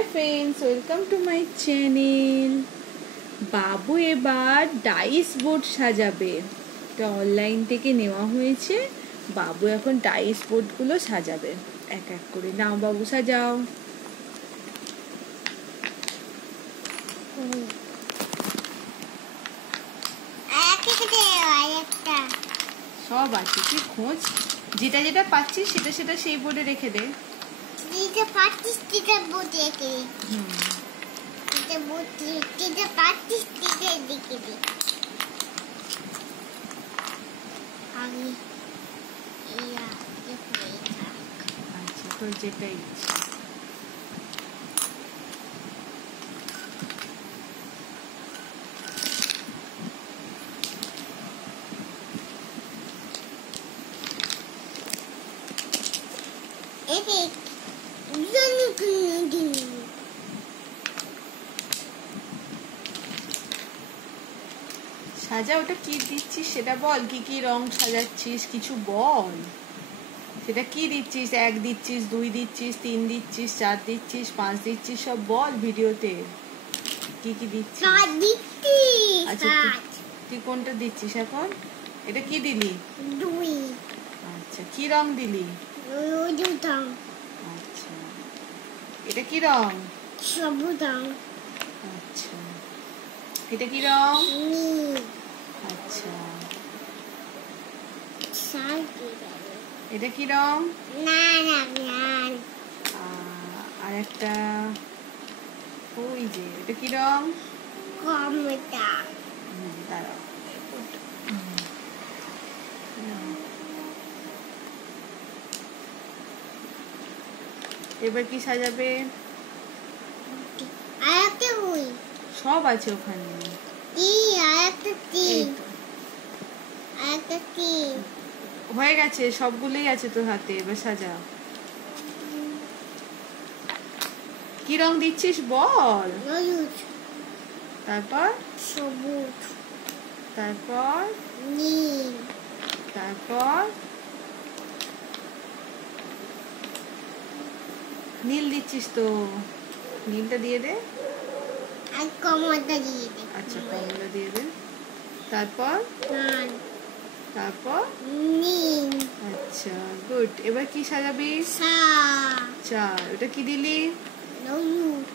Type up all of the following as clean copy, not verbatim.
Hi friends, welcome to my channel. বাবু এবার dice board সাজাবে। এটা অনলাইন থেকে নেওয়া হয়েছে। বাবু এখন ডাইস বোর্ডগুলো সাজাবে এক এক করে। নাও বাবু, সাজাও। সব আছে, তুই খোঁজ, যেটা যেটা পাচ্ছিস সেটা সেটা সেই বোর্ডে রেখে দে। যেটা পাচ্ছিস সেটা বোর্ডে রেখে দে। যেটা পাচ্ছিস সেটা রেখে দে। আমি আচ্ছা, তোর যেটা ইচ্ছা। সাজা, ওটা কি দিচ্ছিস সেটা বল। কি কি রং সাজাচ্ছিস কিছু বল। সেটা কি দিচ্ছিস? 1 দিচ্ছিস, 2 দিচ্ছিস, 3 দিচ্ছিস, 4 দিচ্ছিস, 5 দিচ্ছিস, সব বল ভিডিওতে। কি কি দিচ্ছিস? আচ্ছা, তুই কোনটা দিচ্ছিস এখন? এটা কি দিলি? 2। আচ্ছা, কি রং দিলি? আচ্ছা, এটা কি রং? সবুজ রং। আচ্ছা, এটা কি রং? নীল। আচ্ছা, এটা কি রং? লাল। আর একটা, ওই যে, এটা কি রং? কমলা। দাঁড়াও, এবার কি সাজাবে? আরেকটা বই সব আছে ওখানে। হয়ে গেছে, সবগুলোই আছে তোর হাতে। এবার সাজা। কি রং দিচ্ছিস বল। হলুদ। তারপর সবুজ। তারপর নীল। তারপর নীল দিচ্ছিস তো, নীলটা দিয়ে দে। আর কমলাটা দিয়ে দে। আচ্ছা, কমলা দিয়ে দে। তারপর লাল। তারপর নীল। আচ্ছা, গুড। এবার কি সাজাবি? চার। ওটা কি দিলি? হলুদ।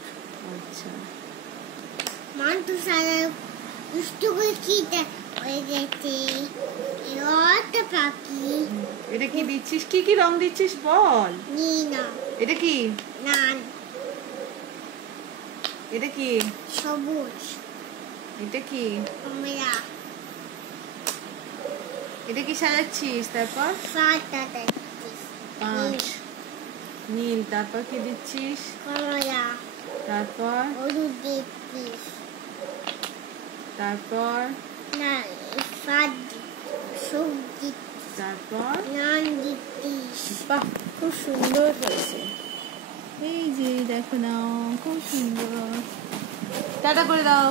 আচ্ছা, মান্তু সাদা দুষ্টু করে খিদে হয়ে গেছে। একটা পাখি। এটা কি দিচ্ছিস? কি কি রং দিচ্ছিস বল। নীল। এটা কি? লাল। এটা কি? সবুজ। এটা কি? কমলা। এটা কি সাজাচ্ছিস? তারপর 5 নীল। তারপর কি দিচ্ছিস? কমলা। তারপর হলুদ দিচ্ছিস। তারপর সবজি। তারপর নান দিচ্ছিস। বাহ, খুব সুন্দর হয়েছে। এই যে দেখো, নাও, খুব সুন্দর। টাটা করে দাও।